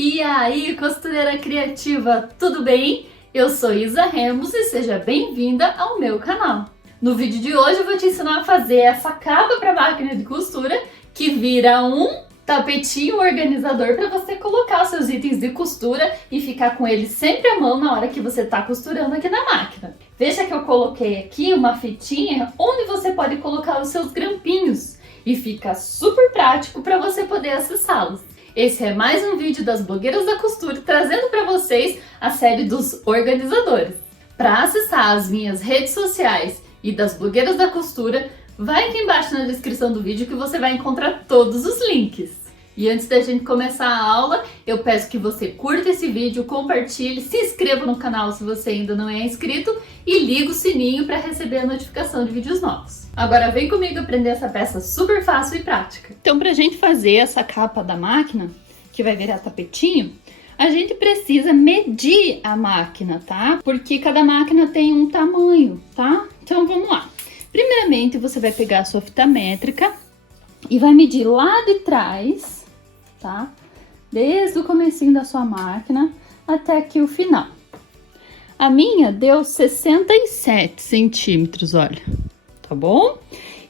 E aí, costureira criativa, tudo bem? Eu sou Isa Remos e seja bem-vinda ao meu canal. No vídeo de hoje eu vou te ensinar a fazer essa capa para máquina de costura que vira um tapetinho organizador para você colocar os seus itens de costura e ficar com eles sempre à mão na hora que você está costurando aqui na máquina. Veja que eu coloquei aqui uma fitinha onde você pode colocar os seus grampinhos e fica super prático para você poder acessá-los. Esse é mais um vídeo das blogueiras da costura trazendo para vocês a série dos organizadores. Para acessar as minhas redes sociais e das blogueiras da costura, vai aqui embaixo na descrição do vídeo que você vai encontrar todos os links. E antes da gente começar a aula, eu peço que você curta esse vídeo, compartilhe, se inscreva no canal se você ainda não é inscrito e liga o sininho para receber a notificação de vídeos novos. Agora vem comigo aprender essa peça super fácil e prática. Então, para a gente fazer essa capa da máquina, que vai virar tapetinho, a gente precisa medir a máquina, tá? Porque cada máquina tem um tamanho, tá? Então vamos lá. Primeiramente, você vai pegar a sua fita métrica e vai medir lá de trás, tá? Desde o comecinho da sua máquina até aqui o final. A minha deu 67 centímetros, olha, tá bom?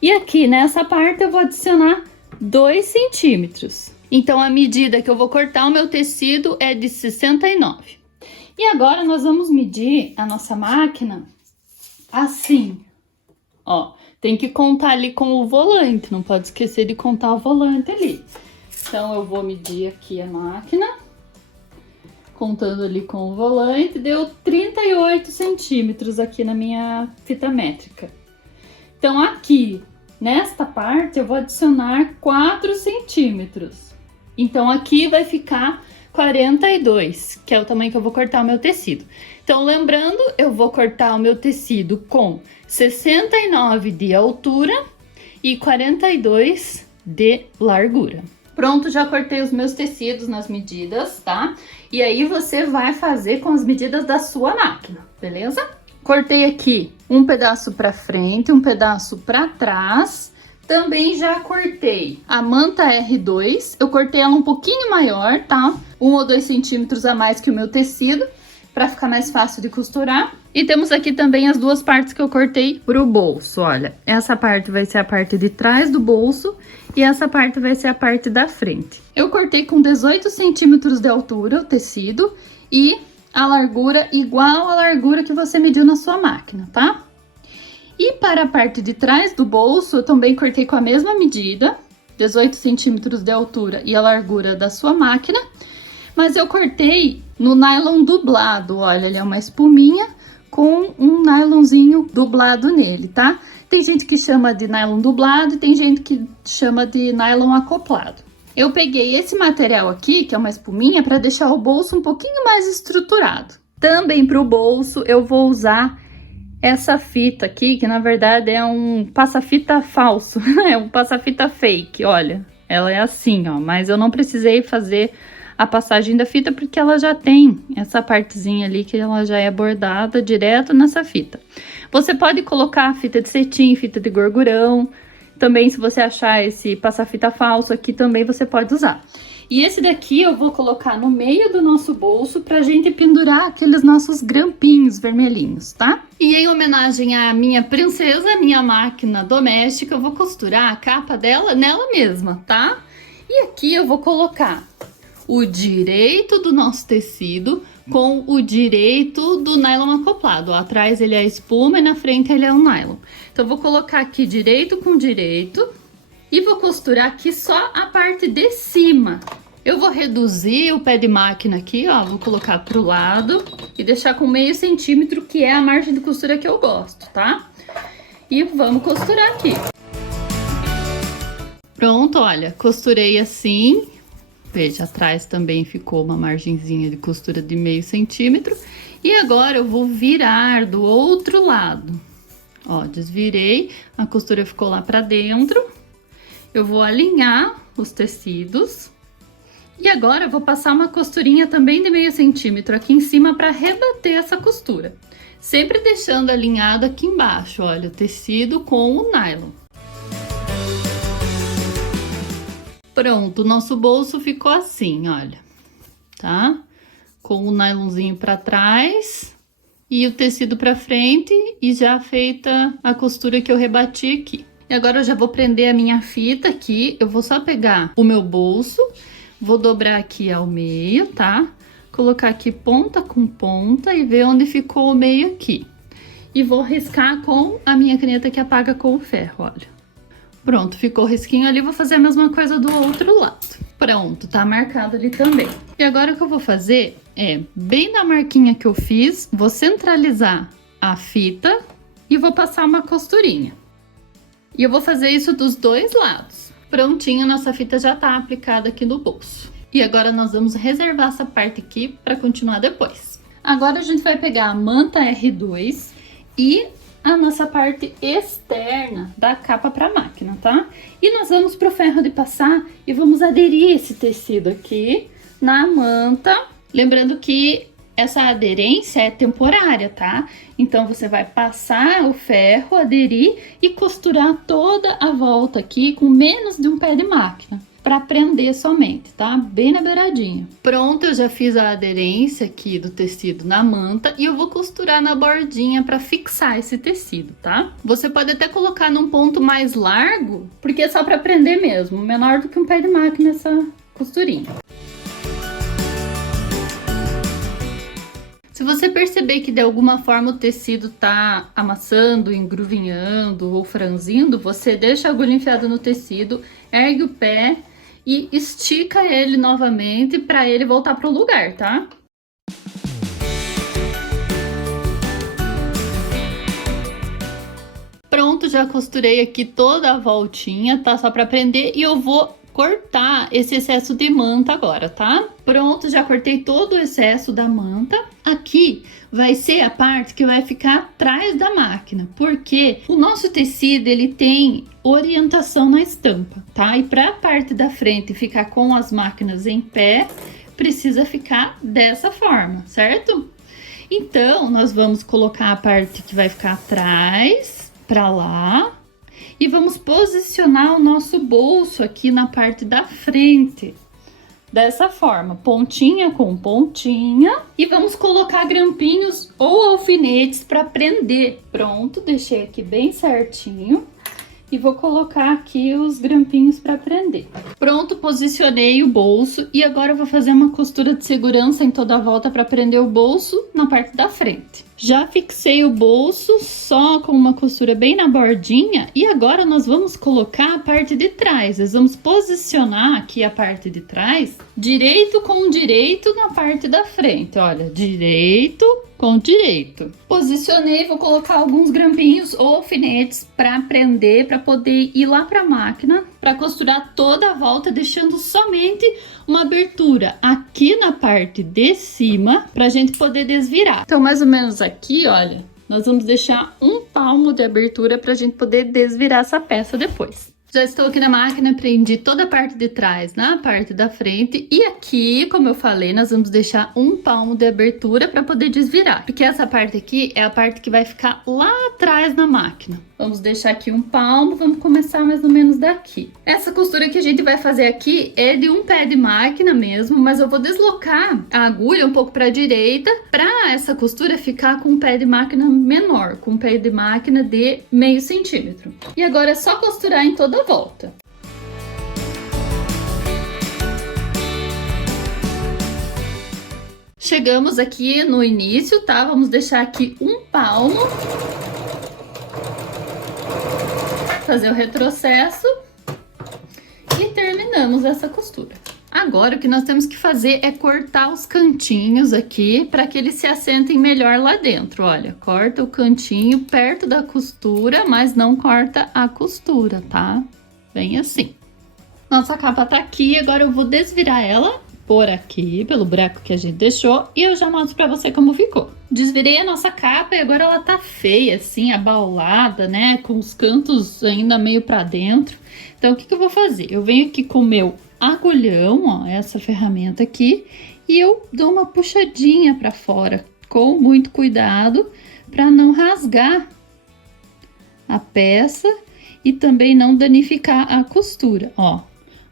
E aqui nessa parte eu vou adicionar 2 centímetros. Então a medida que eu vou cortar o meu tecido é de 69. E agora nós vamos medir a nossa máquina assim, ó. Tem que contar ali com o volante, não pode esquecer de contar o volante ali. Então, eu vou medir aqui a máquina, contando ali com o volante, deu 38 centímetros aqui na minha fita métrica. Então, aqui, nesta parte, eu vou adicionar 4 centímetros. Então, aqui vai ficar 42, que é o tamanho que eu vou cortar o meu tecido. Então, lembrando, eu vou cortar o meu tecido com 69 de altura e 42 de largura. Pronto, já cortei os meus tecidos nas medidas, tá? E aí você vai fazer com as medidas da sua máquina, beleza? Cortei aqui um pedaço para frente, um pedaço para trás. Também já cortei a manta R2, eu cortei ela um pouquinho maior, tá? 1 ou 2 centímetros a mais que o meu tecido, para ficar mais fácil de costurar. E temos aqui também as duas partes que eu cortei pro bolso, olha. Essa parte vai ser a parte de trás do bolso e essa parte vai ser a parte da frente. Eu cortei com 18 centímetros de altura o tecido e a largura igual à largura que você mediu na sua máquina, tá? E para a parte de trás do bolso, eu também cortei com a mesma medida, 18 centímetros de altura e a largura da sua máquina, mas eu cortei no nylon dublado, olha, ele é uma espuminha com um nylonzinho dublado nele, tá? Tem gente que chama de nylon dublado e tem gente que chama de nylon acoplado. Eu peguei esse material aqui, que é uma espuminha, para deixar o bolso um pouquinho mais estruturado. Também para o bolso eu vou usar essa fita aqui, que na verdade é um passa-fita falso, é um passa-fita fake, olha. Ela é assim, ó, mas eu não precisei fazer a passagem da fita porque ela já tem essa partezinha ali que ela já é bordada direto nessa fita. Você pode colocar fita de cetim, fita de gorgurão, também se você achar esse passa-fita falso aqui também você pode usar. E esse daqui eu vou colocar no meio do nosso bolso pra gente pendurar aqueles nossos grampinhos vermelhinhos, tá? E em homenagem à minha princesa, minha máquina doméstica, eu vou costurar a capa dela nela mesma, tá? E aqui eu vou colocar o direito do nosso tecido com o direito do nylon acoplado. Ó, atrás ele é espuma e na frente ele é um nylon. Então, eu vou colocar aqui direito com direito e vou costurar aqui só a parte de cima. Eu vou reduzir o pé de máquina aqui, ó, vou colocar pro lado e deixar com meio centímetro, que é a margem de costura que eu gosto, tá? E vamos costurar aqui. Pronto, olha, costurei assim. Veja, atrás também ficou uma margenzinha de costura de meio centímetro. E agora eu vou virar do outro lado. Ó, desvirei, a costura ficou lá pra dentro. Eu vou alinhar os tecidos. E agora eu vou passar uma costurinha também de meio centímetro aqui em cima para rebater essa costura. Sempre deixando alinhado aqui embaixo, olha, o tecido com o nylon. Pronto, o nosso bolso ficou assim, olha. tá? Com o nylonzinho pra trás e o tecido pra frente e já feita a costura que eu rebati aqui. E agora eu já vou prender a minha fita aqui, eu vou só pegar o meu bolso, vou dobrar aqui ao meio, tá? Colocar aqui ponta com ponta e ver onde ficou o meio aqui. E vou riscar com a minha caneta que apaga com o ferro, olha. Pronto, ficou o risquinho ali, vou fazer a mesma coisa do outro lado. Pronto, tá marcado ali também. E agora o que eu vou fazer é, bem na marquinha que eu fiz, vou centralizar a fita e vou passar uma costurinha. E eu vou fazer isso dos dois lados. Prontinho, nossa fita já tá aplicada aqui no bolso. E agora nós vamos reservar essa parte aqui para continuar depois. Agora a gente vai pegar a manta R2 e a nossa parte externa da capa para máquina, tá? E nós vamos pro ferro de passar e vamos aderir esse tecido aqui na manta. Lembrando que essa aderência é temporária, tá? Então, você vai passar o ferro, aderir e costurar toda a volta aqui com menos de um pé de máquina, para prender somente, tá? Bem na beiradinha. Pronto, eu já fiz a aderência aqui do tecido na manta e eu vou costurar na bordinha para fixar esse tecido, tá? Você pode até colocar num ponto mais largo, porque é só para prender mesmo, menor do que um pé de máquina essa costurinha. Se você perceber que de alguma forma o tecido tá amassando, engruvinhando ou franzindo, você deixa a agulha enfiada no tecido, ergue o pé e estica ele novamente para ele voltar pro lugar, tá? Pronto, já costurei aqui toda a voltinha, tá? Só para prender e eu vou cortar esse excesso de manta agora, tá? Pronto, já cortei todo o excesso da manta. Aqui vai ser a parte que vai ficar atrás da máquina, porque o nosso tecido, ele tem orientação na estampa, tá? E para a parte da frente ficar com as máquinas em pé, precisa ficar dessa forma, certo? Então, nós vamos colocar a parte que vai ficar atrás para lá. E vamos posicionar o nosso bolso aqui na parte da frente. Dessa forma, pontinha com pontinha. E vamos colocar grampinhos ou alfinetes para prender. Pronto, deixei aqui bem certinho. E vou colocar aqui os grampinhos para prender. Pronto, posicionei o bolso e agora eu vou fazer uma costura de segurança em toda a volta para prender o bolso na parte da frente. Já fixei o bolso só com uma costura bem na bordinha e agora nós vamos colocar a parte de trás. Nós vamos posicionar aqui a parte de trás, direito com direito na parte da frente. Olha, direito com direito. Posicionei, vou colocar alguns grampinhos ou alfinetes para prender, para poder ir lá para a máquina, para costurar toda a volta, deixando somente uma abertura aqui na parte de cima, para a gente poder desvirar. Então, mais ou menos aqui, olha, nós vamos deixar um palmo de abertura para a gente poder desvirar essa peça depois. Já estou aqui na máquina, prendi toda a parte de trás na parte da frente e aqui, como eu falei, nós vamos deixar um palmo de abertura para poder desvirar, porque essa parte aqui é a parte que vai ficar lá atrás na máquina. Vamos deixar aqui um palmo, vamos começar mais ou menos daqui. Essa costura que a gente vai fazer aqui é de um pé de máquina mesmo, mas eu vou deslocar a agulha um pouco para a direita para essa costura ficar com um pé de máquina menor, com um pé de máquina de meio centímetro. E agora é só costurar em toda a volta. Chegamos aqui no início, tá? Vamos deixar aqui um palmo. Fazer o retrocesso e terminamos essa costura. Agora o que nós temos que fazer é cortar os cantinhos aqui para que eles se assentem melhor lá dentro. Olha, corta o cantinho perto da costura, mas não corta a costura, tá? Bem assim. Nossa capa tá aqui, agora eu vou desvirar ela por aqui, pelo buraco que a gente deixou, e eu já mostro pra você como ficou. Desvirei a nossa capa e agora ela tá feia, assim, abaulada, né? Com os cantos ainda meio pra dentro. Então, o que eu vou fazer? Eu venho aqui com o meu agulhão, ó, essa ferramenta aqui, e eu dou uma puxadinha pra fora, com muito cuidado, pra não rasgar a peça e também não danificar a costura, ó.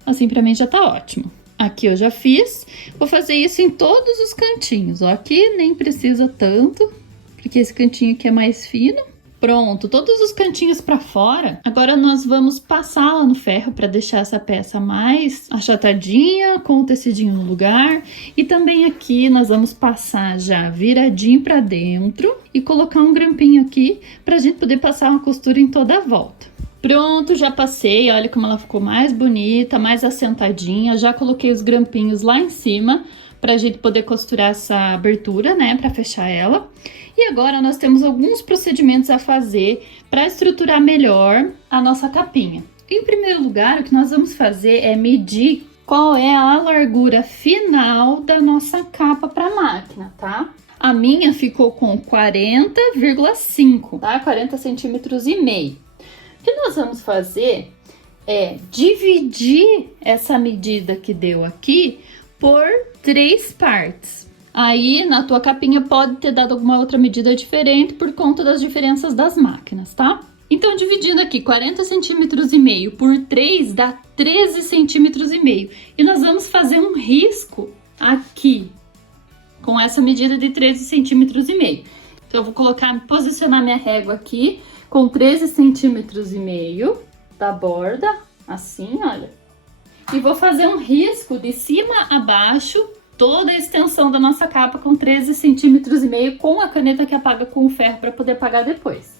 Assim, pra mim já tá ótimo. Aqui eu já fiz. Vou fazer isso em todos os cantinhos, ó. Aqui nem precisa tanto, porque esse cantinho aqui é mais fino. Pronto, todos os cantinhos para fora. Agora nós vamos passar lá no ferro para deixar essa peça mais achatadinha, com o tecidinho no lugar. E também aqui nós vamos passar já viradinho para dentro e colocar um grampinho aqui para a gente poder passar uma costura em toda a volta. Pronto, já passei, olha como ela ficou mais bonita, mais assentadinha. Já coloquei os grampinhos lá em cima para a gente poder costurar essa abertura, né, para fechar ela. E agora nós temos alguns procedimentos a fazer para estruturar melhor a nossa capinha. Em primeiro lugar, o que nós vamos fazer é medir qual é a largura final da nossa capa para a máquina, tá? A minha ficou com 40,5, tá? 40 centímetros e meio. O que nós vamos fazer é dividir essa medida que deu aqui por 3 partes. Aí, na tua capinha pode ter dado alguma outra medida diferente por conta das diferenças das máquinas, tá? Então, dividindo aqui 40 centímetros e meio por 3 dá 13 centímetros e meio. E nós vamos fazer um risco aqui, com essa medida de 13 centímetros e meio. Então, eu vou posicionar minha régua aqui com 13 centímetros e meio da borda, assim, olha. E vou fazer um risco de cima a baixo, toda a extensão da nossa capa com 13 centímetros e meio com a caneta que apaga com o ferro para poder apagar depois.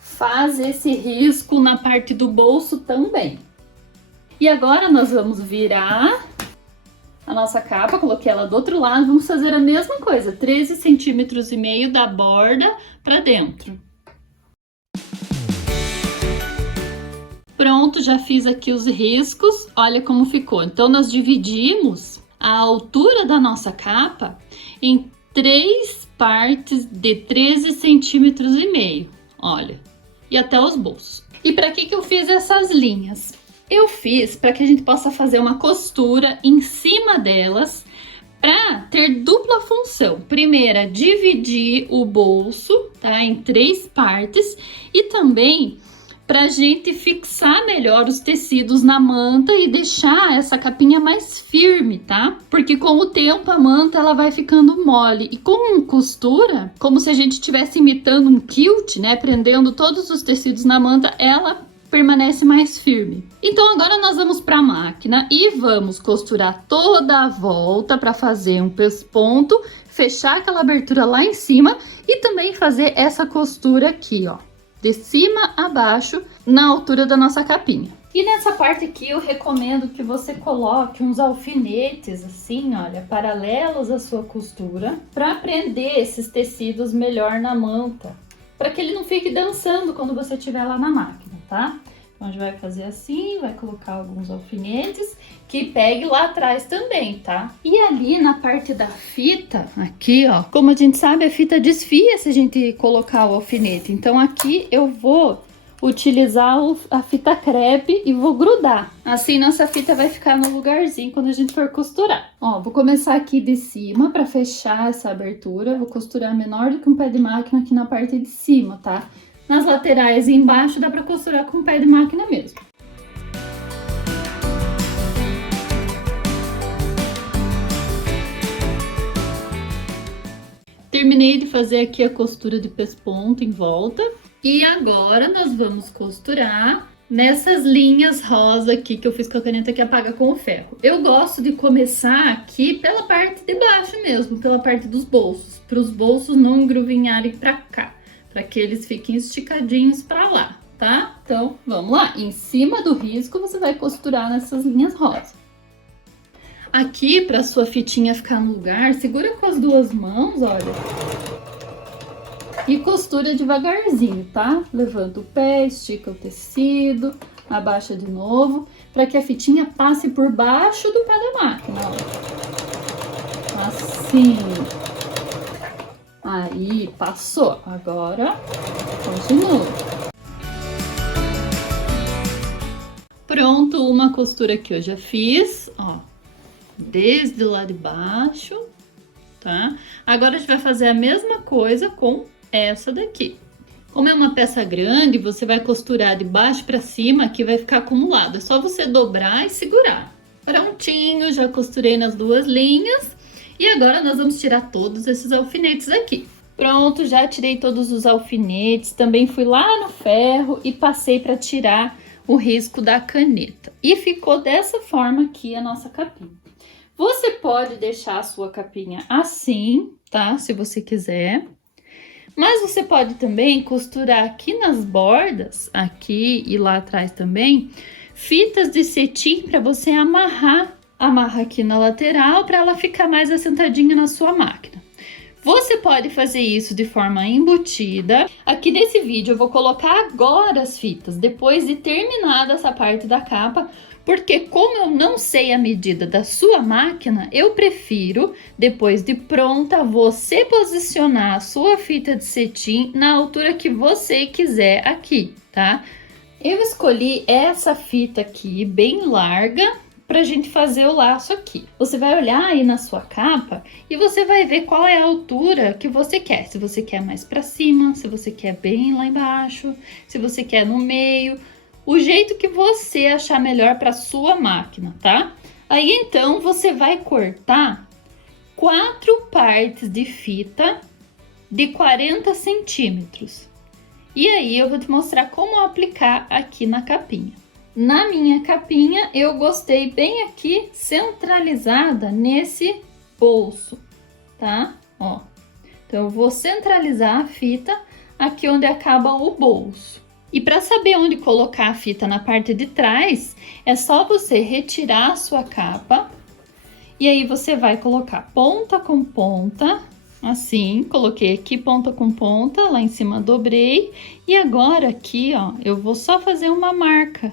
Faz esse risco na parte do bolso também. E agora nós vamos virar a nossa capa, coloquei ela do outro lado, vamos fazer a mesma coisa, 13 centímetros e meio da borda para dentro. Pronto, já fiz aqui os riscos, olha como ficou. Então, nós dividimos a altura da nossa capa em 3 partes de 13 centímetros e meio, olha, e até os bolsos. E para que eu fiz essas linhas? Eu fiz para que a gente possa fazer uma costura em cima delas para ter dupla função. Primeira, dividir o bolso, tá, em 3 partes e também para a gente fixar melhor os tecidos na manta e deixar essa capinha mais firme, tá? Porque com o tempo a manta ela vai ficando mole e com costura, como se a gente estivesse imitando um quilt, né? Prendendo todos os tecidos na manta, ela permanece mais firme. Então agora nós vamos para a máquina e vamos costurar toda a volta para fazer um pesponto, fechar aquela abertura lá em cima e também fazer essa costura aqui, ó, de cima a baixo, na altura da nossa capinha. E nessa parte aqui eu recomendo que você coloque uns alfinetes assim, olha, paralelos à sua costura, para prender esses tecidos melhor na manta, para que ele não fique dançando quando você estiver lá na máquina, tá? Então a gente vai fazer assim, vai colocar alguns alfinetes que pegue lá atrás também, tá? E ali na parte da fita, aqui ó, como a gente sabe, a fita desfia se a gente colocar o alfinete. Então aqui eu vou utilizar a fita crepe e vou grudar. Assim nossa fita vai ficar no lugarzinho quando a gente for costurar. Ó, vou começar aqui de cima para fechar essa abertura. Vou costurar menor do que um pé de máquina aqui na parte de cima, tá? Nas laterais e embaixo dá para costurar com o pé de máquina mesmo. Terminei de fazer aqui a costura de pesponto em volta. E agora nós vamos costurar nessas linhas rosa aqui que eu fiz com a caneta que apaga com o ferro. Eu gosto de começar aqui pela parte de baixo mesmo, pela parte dos bolsos, para os bolsos não engruvinharem para cá, para que eles fiquem esticadinhos para lá, tá? Então, vamos lá. Em cima do risco você vai costurar nessas linhas rosa. Aqui, para sua fitinha ficar no lugar, segura com as duas mãos, olha. E costura devagarzinho, tá? Levanta o pé, estica o tecido, abaixa de novo, para que a fitinha passe por baixo do pé da máquina, ó. Assim. Aí, passou. Agora, continua. Pronto, uma costura que eu já fiz, ó. Desde lá de baixo, tá? Agora a gente vai fazer a mesma coisa com essa daqui. Como é uma peça grande, você vai costurar de baixo para cima, que vai ficar acumulado. É só você dobrar e segurar. Prontinho, já costurei nas duas linhas. E agora nós vamos tirar todos esses alfinetes aqui. Pronto, já tirei todos os alfinetes. Também fui lá no ferro e passei para tirar o risco da caneta. E ficou dessa forma aqui a nossa capinha. Você pode deixar a sua capinha assim, tá? Se você quiser. Mas você pode também costurar aqui nas bordas, aqui e lá atrás também, fitas de cetim para você amarrar. Amarra aqui na lateral para ela ficar mais assentadinha na sua máquina. Você pode fazer isso de forma embutida. Aqui nesse vídeo eu vou colocar agora as fitas, depois de terminada essa parte da capa, porque como eu não sei a medida da sua máquina, eu prefiro, depois de pronta, você posicionar a sua fita de cetim na altura que você quiser aqui, tá? Eu escolhi essa fita aqui, bem larga, pra gente fazer o laço aqui. Você vai olhar aí na sua capa e você vai ver qual é a altura que você quer. Se você quer mais pra cima, se você quer bem lá embaixo, se você quer no meio, o jeito que você achar melhor pra sua máquina, tá? Aí então você vai cortar 4 partes de fita de 40 centímetros. E aí eu vou te mostrar como aplicar aqui na capinha. Na minha capinha, eu gostei bem aqui, centralizada nesse bolso, tá? Ó, então eu vou centralizar a fita aqui onde acaba o bolso. E para saber onde colocar a fita na parte de trás, é só você retirar a sua capa e aí você vai colocar ponta com ponta, assim, coloquei aqui ponta com ponta, lá em cima dobrei e agora aqui, ó, eu vou só fazer uma marca.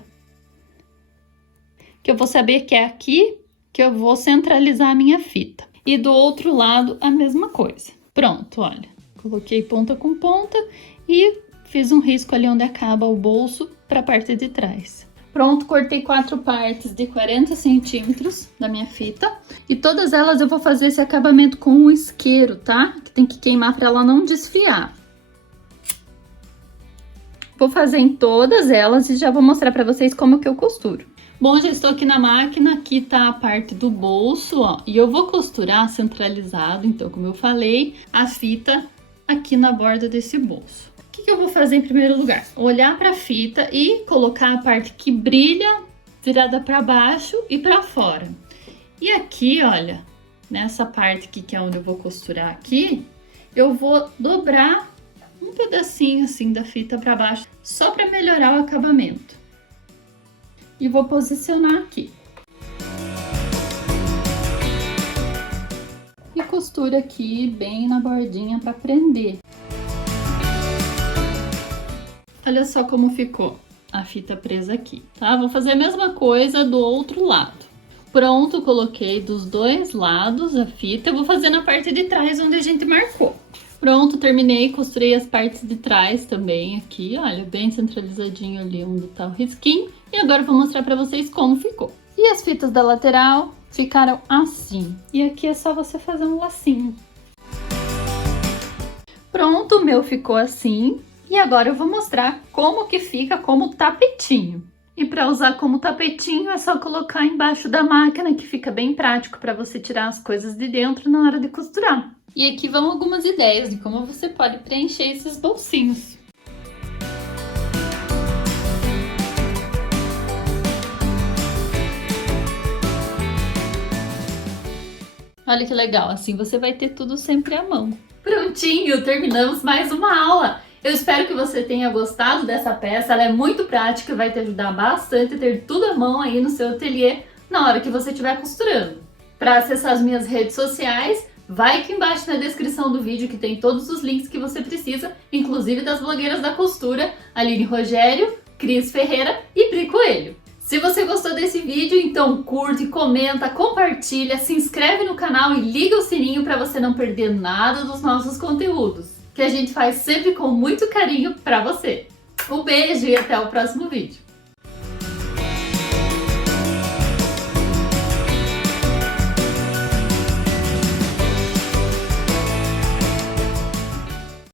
Que eu vou saber que é aqui que eu vou centralizar a minha fita. E do outro lado, a mesma coisa. Pronto, olha. Coloquei ponta com ponta e fiz um risco ali onde acaba o bolso para a parte de trás. Pronto, cortei 4 partes de 40 centímetros da minha fita. E todas elas eu vou fazer esse acabamento com o isqueiro, tá? Que tem que queimar para ela não desfiar. Vou fazer em todas elas e já vou mostrar para vocês como que eu costuro. Bom, já estou aqui na máquina, aqui tá a parte do bolso, ó, e eu vou costurar centralizado, então, como eu falei, a fita aqui na borda desse bolso. O que eu vou fazer em primeiro lugar? Olhar para a fita e colocar a parte que brilha virada para baixo e para fora. E aqui, olha, nessa parte aqui, que é onde eu vou costurar aqui, eu vou dobrar um pedacinho assim da fita para baixo, só para melhorar o acabamento. E vou posicionar aqui. E costura aqui bem na bordinha para prender. Olha só como ficou a fita presa aqui, tá? Vou fazer a mesma coisa do outro lado. Pronto, coloquei dos dois lados a fita. Eu vou fazer na parte de trás onde a gente marcou. Pronto, terminei, costurei as partes de trás também aqui, olha, bem centralizadinho ali onde tá o risquinho. E agora eu vou mostrar pra vocês como ficou. E as fitas da lateral ficaram assim. E aqui é só você fazer um lacinho. Pronto, o meu ficou assim. E agora eu vou mostrar como que fica como tapetinho. E para usar como tapetinho é só colocar embaixo da máquina, que fica bem prático para você tirar as coisas de dentro na hora de costurar. E aqui vão algumas ideias de como você pode preencher esses bolsinhos. Olha que legal, assim você vai ter tudo sempre à mão. Prontinho, terminamos mais uma aula! Eu espero que você tenha gostado dessa peça, ela é muito prática e vai te ajudar bastante a ter tudo à mão aí no seu ateliê na hora que você estiver costurando. Para acessar as minhas redes sociais, vai aqui embaixo na descrição do vídeo que tem todos os links que você precisa, inclusive das blogueiras da costura, Aline Rogério, Cris Ferreira e Pri Coelho. Se você gostou desse vídeo, então curte, comenta, compartilha, se inscreve no canal e liga o sininho para você não perder nada dos nossos conteúdos, que a gente faz sempre com muito carinho para você. Um beijo e até o próximo vídeo.